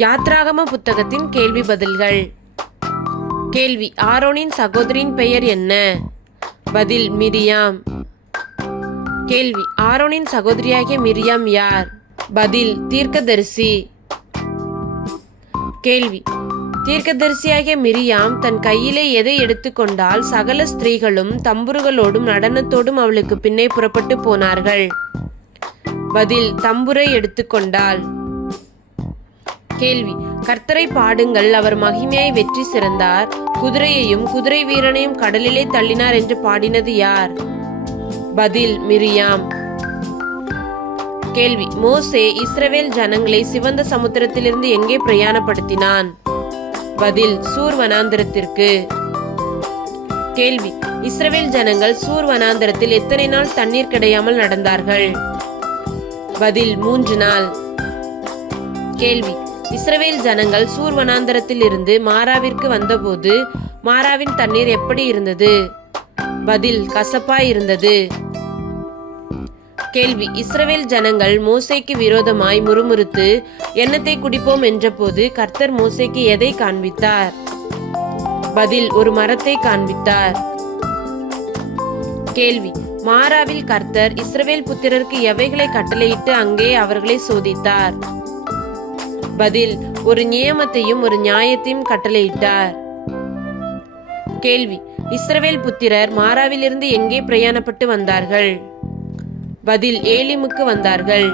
யாத்ராகம புத்தகத்தின் கேள்வி பதில்கள். கேள்வி: ஆரோனின் சகோதரியின் பெயர் என்ன? பதில்: மிரியாம். கேள்வி: ஆரோனின் சகோதரியாகிய மிரியாம் யார்? பதில்: தீர்க்கதரிசி. கேள்வி: தீர்க்கதரிசியாகிய மிரியாம் தன் கையிலே எதை எடுத்துக்கொண்டால் சகல ஸ்திரீகளும் தம்புருகளோடும் நடனத்தோடும் அவளுக்கு பின்னே புறப்பட்டு போனார்கள்? பதில்: தம்புரை எடுத்துக்கொண்டாள். கேள்வி: கர்த்தரை பாடுங்கள், அவர் மகிமையாய் வெற்றி சிறந்தார், குதிரையையும் குதிரை வீரனையும் கடலிலே தள்ளினார் என்று பாடினது யார்? பதில்: மிரியாம். கேள்வி: மோசே இஸ்ரவேல் ஜனங்களை சிவந்த சமுத்திரத்திலிருந்து எங்கே பிரயாணப்படுத்தினான்? பதில்: சூர் வனாந்தரத்திற்கு. கேள்வி: இஸ்ரவேல் ஜனங்கள் சூர் வனாந்தரத்தில் எத்தனை நாள் தண்ணீர் கிடையாமல் நடந்தார்கள்? பதில்: 3 நாள். கேள்வி: இஸ்ரவேல் ஜனங்கள் சூர் வனாந்தரத்தில் இருந்து மாராவிற்கு வந்தபோது மாராவின் தண்ணீர் எப்படி இருந்தது? பதில்: கசப்பாய் இருந்தது. கேள்வி: இஸ்ரவேல் ஜனங்கள் மோசேக்கு விரோதமாய் முறுமுறுத்து எண்ணத்தை குடிப்போம் என்றபோது கர்த்தர் மோசேக்கு எதை காண்பித்தார்? பதில்: ஒரு மரத்தை காண்பித்தார். கேள்வி: மாராவில் கர்த்தர் இஸ்ரவேல் புத்திரருக்கு எவைகளை கட்டளையிட்டு அங்கே அவர்களை சோதித்தார்? பதில்: ஒரு நியமத்தையும் ஒரு நியாயத்தையும் கட்டளையிட்டார். கேள்வி: இஸ்ரவேல் புத்திரர் மாராவிலிருந்து எங்கே பிரயாணப்பட்டு வந்தார்கள்? பதில்: ஏலிமுக்கு வந்தார்கள்.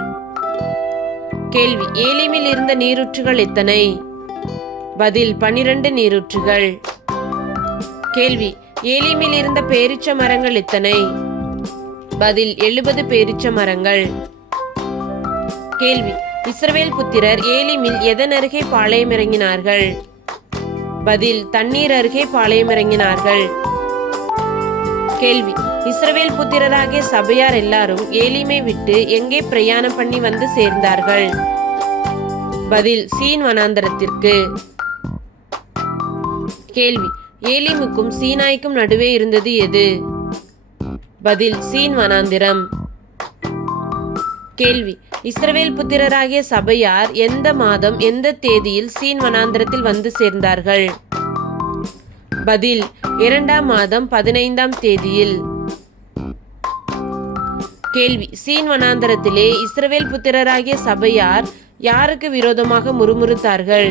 கேள்வி: ஏலிமில் இருந்த நீரூற்றுகள் எத்தனை? பதில்: 12 நீரூற்றுகள். கேள்வி: ஏலிமில் இருந்த பேரீச்ச மரங்கள் எத்தனை? பதில்: 70 பேரீச்ச மரங்கள். கேள்வி: இஸ்ரவேல் புத்திரர் ஏலிமில் எதன் அருகே பாளையம் இறங்கினார்கள்? பதில்: தண்ணீர் அருகே பாளையம் இறங்கினார்கள். கேள்வி: இஸ்ரவேல் புத்திரராகிய சபையார் எல்லாரும் ஏலிமை விட்டு எங்கே பிரயாணம் பண்ணி வந்து சேர்ந்தார்கள்? பதில்: சீன் வனாந்தரத்திற்கு. கேள்வி: ஏலிமுக்கும் சீனாய்க்கும் நடுவே இருந்தது எது? பதில்: சீன் வனாந்திரம். கேள்வி: இஸ்ரவேல் புத்திரராகிய சபையார் எந்த மாதம் எந்த தேதியில் சீன் வனாந்தரத்தில் வந்து சேர்ந்தார்கள்? பதில்: 2ஆம் மாதம் 15ஆம் தேதியில். கேள்வி: சீன் வனாந்தரத்திலே இஸ்ரவேல் புத்திரராகிய சபையார் யாருக்கு விரோதமாக முறுமுறுத்தார்கள்?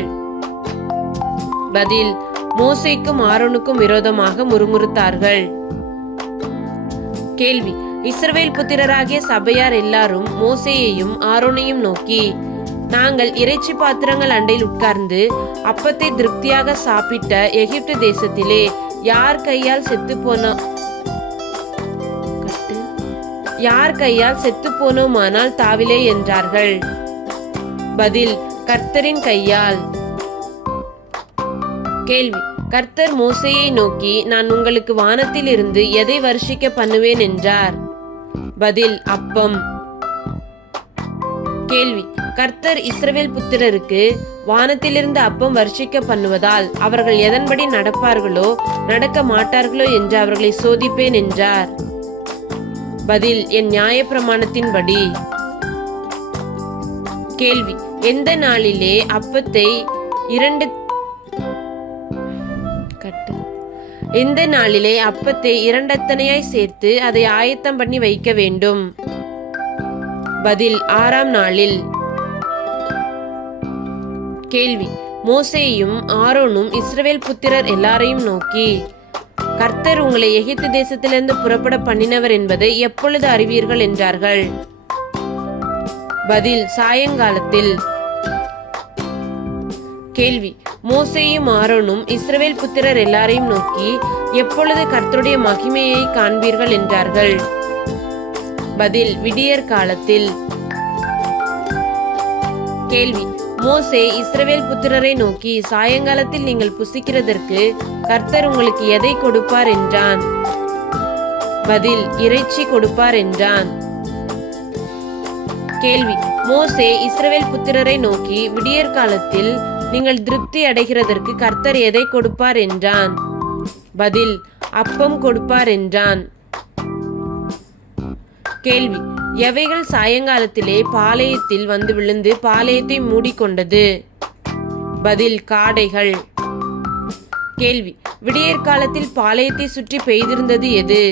பதில்: மோசேக்கும் ஆரோனுக்கும் விரோதமாக முறுமுறுத்தார்கள். கேள்வி: இஸ்ரவேல் புத்திரராகிய சபையார் எல்லாரும் மோசேயையும் ஆரோனையும் நோக்கி, நாங்கள் இறைச்சி பாத்திரங்கள் அண்டையில் உட்கார்ந்து அப்பத்தை திருப்தியாக சாப்பிட்ட எகிப்து தேசத்திலே யார் கையால் செத்து போனோமானால் தாவிலே என்றார்கள்? பதில்: கர்த்தரின் கையால். கேள்வி: கர்த்தர் மோசேயை நோக்கி, நான் உங்களுக்கு வானத்தில் இருந்து எதை வருஷிக்க பண்ணுவேன் என்றார்? பதில்: அப்பம். கேள்வி: கர்த்தர் இஸ்ரவேல் புத்திரருக்கு வானத்திலிருந்து அப்பம் வருஷிக்க பண்ணுவதால் அவர்கள் எதன்படி நடப்பார்களோ நடக்க மாட்டார்களோ என்று அவர்களை சோதிப்பேன் என்றார்? பதில்: என் நியாயப்பிரமாணத்தின்படி. கேள்வி: எந்த நாளிலே அப்பத்தை இரண்டத்தனையாய் சேர்த்து அதை ஆயத்தம் பண்ணி வைக்க வேண்டும்? பதில்: 6ஆம் நாளில். கேள்வி: மோசேயும் ஆரோனும் இஸ்ரவேல் புத்திரர் எல்லாரையும் நோக்கி, கர்த்தர் உங்களை எகிப்து தேசத்திலிருந்து புறப்பட பண்ணினவர் என்பதை எப்பொழுது அறிவீர்கள் என்றார்கள்? பதில்: சாயங்காலத்தில். கேள்வி: மோசேயும் ஆரோனும் இஸ்ரவேல் புத்திரர் எல்லாரையும் நோக்கி, எப்பொழுது கர்த்தருடைய மகிமையை காண்பீர்கள் என்றார்கள்? பதில்: விடியற் காலத்தில். கேள்வி: மோசே இஸ்ரவேல் புத்திரரை நோக்கி, சாயங்காலத்தில் நீங்கள் புசிக்கிறதற்கு கர்த்தர் உங்களுக்கு எதை கொடுப்பார் என்றான்? பதில்: இறைச்சி கொடுப்பார் என்றான். கேள்வி: மோசே இஸ்ரவேல் புத்திரரை நோக்கி, விடியற் காலத்தில் நீங்கள் திருப்தி அடைகிறதற்கு கர்த்தர் எதை கொடுப்பார் என்றான்? பதில்: அப்பம் கொடுப்பார் என்றான். கேள்வி: எவைகள் சாயங்காலத்திலே பாளையத்தில் வந்து விழுந்து பாளையத்தை மூடிக்கொண்டது? பதில் காடைகள். கேள்வி, விடியற் காலத்தில் பாளையத்தை சுற்றி பெய்திருந்தது எது?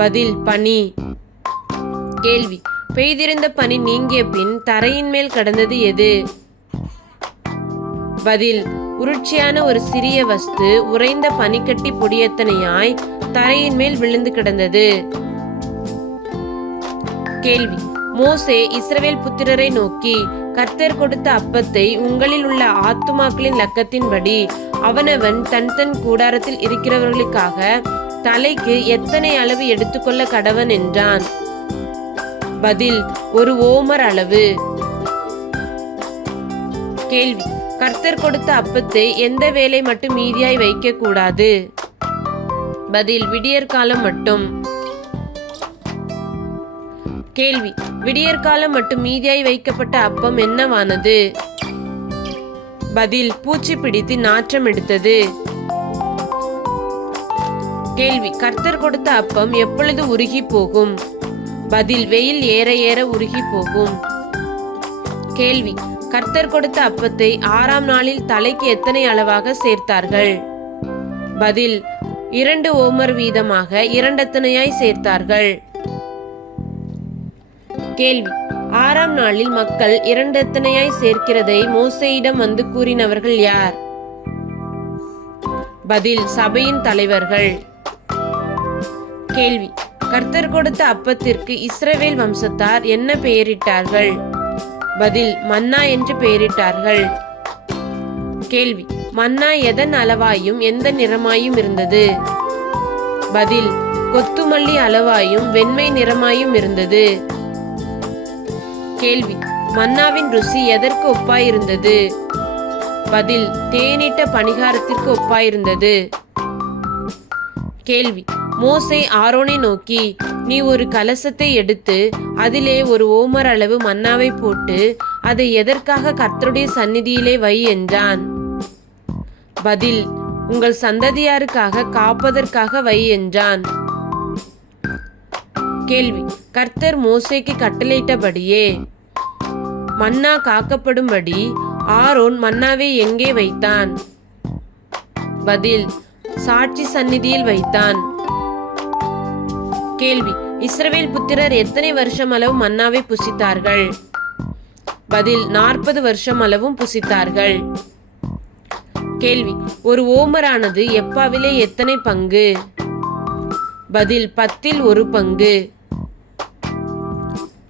பதில் பனி. கேள்வி, பெய்திருந்த பனி நீங்கிய பின் தரையின் மேல் கடந்தது எது? பதில் உருட்சியான ஒரு சிறிய வஸ்து உறைந்த பனிக்கட்டி பொடியத்தனையாய் தரையின் மேல் விழுந்து கிடந்தது. கேள்வி, மோசே இஸ்ரவேல் புத்திரரை நோக்கி, கர்த்தர் கொடுத்த அப்பத்தை உங்களில் உள்ள ஆத்துமாக்களின் லக்கத்தின்படி அவனவன் தன் தன் கூடாரத்தில் இருக்கிறவர்களுக்காக தலைக்கு எத்தனை அளவு எடுத்துக்கொள்ள கடவன் என்றான். பதில் ஒரு ஓமர் அளவு. கேள்வி, கர்த்தர் கொடுத்த அப்பத்தை எந்த வேளை மட்டும் மீதியாய் வைக்க கூடாது? பதில் விடியற்காலம் மட்டும். கேள்வி, விடியற்காலம் மட்டும் மீதியாய் வைக்கப்பட்ட அப்பம் என்னவானது? பதில் பூச்சி பிடித்து நாற்றம் எடுத்தது. கேள்வி, கர்த்தர் கொடுத்த அப்பம் எப்பொழுது உருகி போகும்? பதில் வெயில் ஏற ஏற உருகி போகும். கேள்வி, கர்த்தர் கொடுத்த அப்பத்தை 6ஆம் நாளில் தலைக்கு எத்தனை அளவாக சேர்த்தார்கள்? பதில் 2 ஓமர் வீதமாக 2 அத்தனையாய் சேர்த்தார்கள். கேள்வி, 6ஆம் நாளில் மக்கள் 2 அத்தனையாய் சேர்க்கிறதை மோசேயிடம் வந்து கூறினவர்கள் யார்? பதில் சபையின் தலைவர்கள். கேள்வி, கர்த்தர் கொடுத்த அப்பத்திற்கு இஸ்ரவேல் வம்சத்தார் என்ன பெயரிட்டார்கள்? பதில் மன்னா என்று பெயரிட்டார்கள். கேள்வி, மன்னா எதன் அளவாயும் எந்த நிறமாயும் இருந்தது? பதில் கொத்துமல்லி அளவாயும் வெண்மை நிறமாயும் இருந்தது. கேள்வி, மன்னாவின் ருசி எதற்கு ஒப்பாயிருந்தது? பதில் தேனிட்ட பணிகாரத்திற்கு ஒப்பாயிருந்தது. கேள்வி, மோசே ஆரோனை நோக்கி, நீ ஒரு கலசத்தை எடுத்து அதிலே ஒரு ஓமர் அளவு மன்னாவை போட்டு அதை எதற்காக கர்த்தருடைய சந்நிதியிலே வை என்றான். பதில் உங்கள் சந்ததியாருக்காக காப்பதற்காக வை என்றான். கேள்வி, கர்த்தர் மோசேக்கு கட்டளையிட்டபடியே மன்னா காக்கப்படும்படி ஆரோன் மன்னாவை எங்கே வைத்தான்? பதில் சாட்சி சந்நிதியில் வைத்தான். கேள்வி, இஸ்ரவேல் புத்திரர் எத்தனை வருஷம் அளவு மன்னாவை புசித்தார்கள்? பதில் 40 வருஷம் அளவும் புசித்தார்கள். கேள்வி, ஒரு ஓமரானது எப்பாவிலே எத்தனை பங்கு? பதில் 10ல் 1 பங்கு.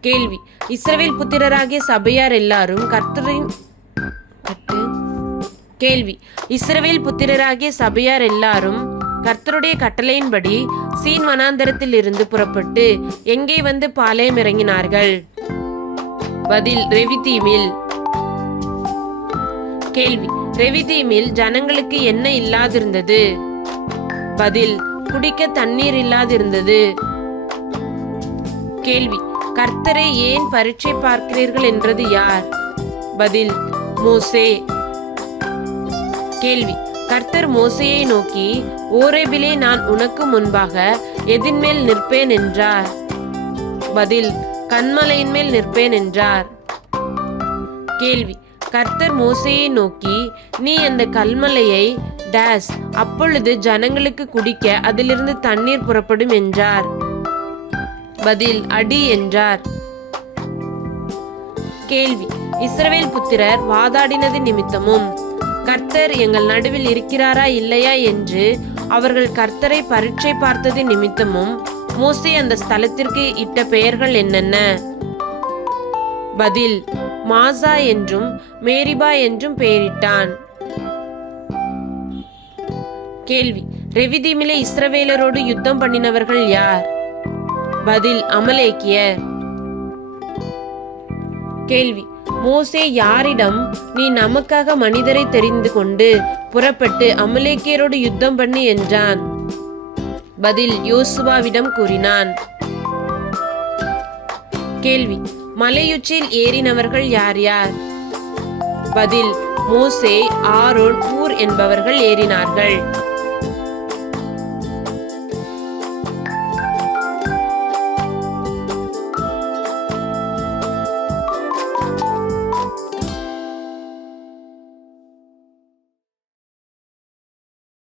கேள்வி, இஸ்ரவேல் புத்திரராகிய சபையார் எல்லாரும் கர்த்தரின் கேள்வி, இஸ்ரவேல் புத்திரராகிய சபையார் எல்லாரும் கர்த்தருடைய கட்டளையின்படி சீன் வனாந்தரத்தில் இருந்து புறப்பட்டு எங்கே வந்து பாளையம் இறங்கினார்கள்? பதில் ரெவிதீமில். கேள்வி, ரெவிதீமில் ஜனங்களுக்கு என்ன இல்லாதிருந்தது? பதில் குடிக்க தண்ணீர் இல்லாதிருந்தது. கேள்வி, கர்த்தரை ஏன் பரீட்சை பார்க்கிறீர்கள் என்றது யார்? பதில் மோசே. கேள்வி, கர்த்தர் மோசேயை நோக்கி, ஓரேபிலே நான் உனக்கு முன்பாக எதின்மேல் நிற்பேன் என்றார். பதில் கன்மலையின் மேல் நிற்பேன் என்றார். கேள்வி, கர்த்தர் மோசேயை நோக்கி, நீ அந்த கல்மலையை டேஸ், அப்பொழுது ஜனங்களுக்கு குடிக்க அதிலிருந்து தண்ணீர் புறப்படும் என்றார். பதில் அடி என்றார். கேள்வி, இஸ்ரவேல் புத்திரர் வாதாடினது நிமித்தமும் கர்த்தர் எங்கள் நடுவில் இருக்கிறாரா இல்லையா என்று அவர்கள் கர்த்தரை பரீட்சை பார்த்தது நிமித்தமும் மோசே அந்த ஸ்தலத்திற்கு இட்ட பெயர்கள் என்னென்ன? பதில் மாசா என்றும் மேரிபா என்றும் பெயரிட்டான். கேள்வி, ரெவிதீமிலே இஸ்ரவேலரோடு யுத்தம் பண்ணினவர்கள் யார்? பதில் அமலேக்கியர். கேள்வி, மோசே யாரிடம் நீ நமக்காக மனிதரை தெரிந்து கொண்டு புறப்பட்டு அமலேக்கியரோடு யுத்தம் பண்ணி என்றான்? பதில் யோசுவாவிடம் கூறினான். கேள்வி, மலையுச்சியில் ஏறினவர்கள் யார் யார்? பதில் மோசே, ஆரோன், ஊர் என்பவர்கள் ஏறினார்கள்.